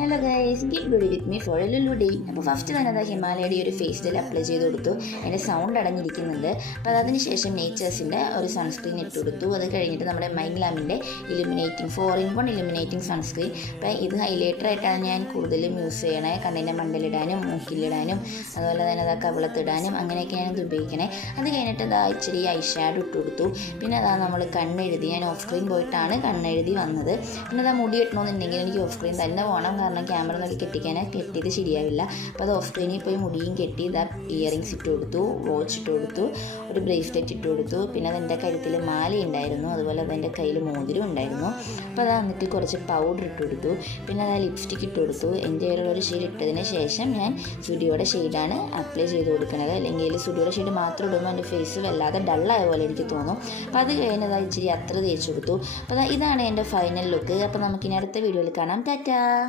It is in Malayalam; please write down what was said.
Hello guys, get ready with me for A Lulu day. അപ്പോൾ ഫസ്റ്റ് തന്നെ അതാ ഹിമാലയയുടെ ഒരു ഫേസ് ജെൽ അപ്ലൈ ചെയ്ത് കൊടുത്തു. എൻ്റെ സൗണ്ട് അടങ്ങിയിരിക്കുന്നുണ്ട്. അപ്പോൾ അതിന് ശേഷം നേച്ചേഴ്സിൻ്റെ ഒരു സൺസ്ക്രീൻ ഇട്ട് കൊടുത്തു. അത് കഴിഞ്ഞിട്ട് നമ്മുടെ മൈഗ്ലാമിൻ്റെ ഇലുമിനേറ്റിംഗ് 4-in-1 ഇലുമിനേറ്റിംഗ് സൺസ്ക്രീൻ. അപ്പോൾ ഇത് ഹൈലൈറ്ററായിട്ടാണ് ഞാൻ കൂടുതലും യൂസ് ചെയ്യണേ. കണ്ണിൻ്റെ മണ്ടലിടാനും മൂക്കിലിടാനും അതുപോലെ തന്നെ അതാ കവിളത്തിടാനും അങ്ങനെയൊക്കെയാണ് ഇത് ഉപയോഗിക്കണേ. അത് കഴിഞ്ഞിട്ട് അതാ ഇച്ചിരി ഐ ഷാഡോ ഇട്ട് കൊടുത്തു. പിന്നെ അതാ നമ്മൾ കണ്ണെഴുതി, ഞാൻ ഓഫ് സ്ക്രീൻ പോയിട്ടാണ് കണ്ണെഴുതി വന്നത്. പിന്നെ അതാ മുടി ഇട്ടണമെന്നുണ്ടെങ്കിൽ എനിക്ക് ഓഫ് സ്ക്രീൻ തന്നെ പോകണം, കാരണം ക്യാമറ നോക്കി കെട്ടിയത് ശരിയാവില്ല. അപ്പോൾ അത് ഓഫ് സ്ക്രീനിൽ പോയി മുടിയും കെട്ടി ഇതാ ഇയറിങ്സ് ഇട്ട് കൊടുത്തു, വാച്ച് ഇട്ട് കൊടുത്തു, ഒരു ബ്രേസ്ലെറ്റ് ഇട്ട് കൊടുത്തു. പിന്നെ അതെൻ്റെ കഴുത്തിൽ മാല ഉണ്ടായിരുന്നു, അതുപോലെ അതെൻ്റെ കയ്യിൽ മോതിരം ഉണ്ടായിരുന്നു. അപ്പോൾ അത് എന്നിട്ട് കുറച്ച് പൗഡർ ഇട്ട് കൊടുത്തു. പിന്നെ അത് ലിപ്സ്റ്റിക്ക് ഇട്ട് കൊടുത്തു. എൻ്റെ കയ്യിലുള്ളൊരു ഷെയ്ഡ് ഇട്ടതിന് ശേഷം ഞാൻ സ്റ്റുഡിയോയുടെ ഷെയ്ഡാണ് അപ്ലൈ ചെയ്ത് കൊടുക്കുന്നത്. അല്ലെങ്കിൽ സ്റ്റുഡിയോയുടെ ഷെയ്ഡ് മാത്രം ഇടുമ്പോൾ എൻ്റെ ഫേസ് വല്ലാതെ ഡള്ളായ പോലെ എനിക്ക് തോന്നും. അപ്പോൾ അത് കഴിഞ്ഞത് ഇച്ചിരി അത്ര തേച്ച് കൊടുത്തു. അപ്പോൾ ഇതാണ് എൻ്റെ ഫൈനൽ ലുക്ക്. അപ്പോൾ നമുക്കിനി അടുത്ത വീഡിയോയിൽ കാണാം. ടാറ്റാ.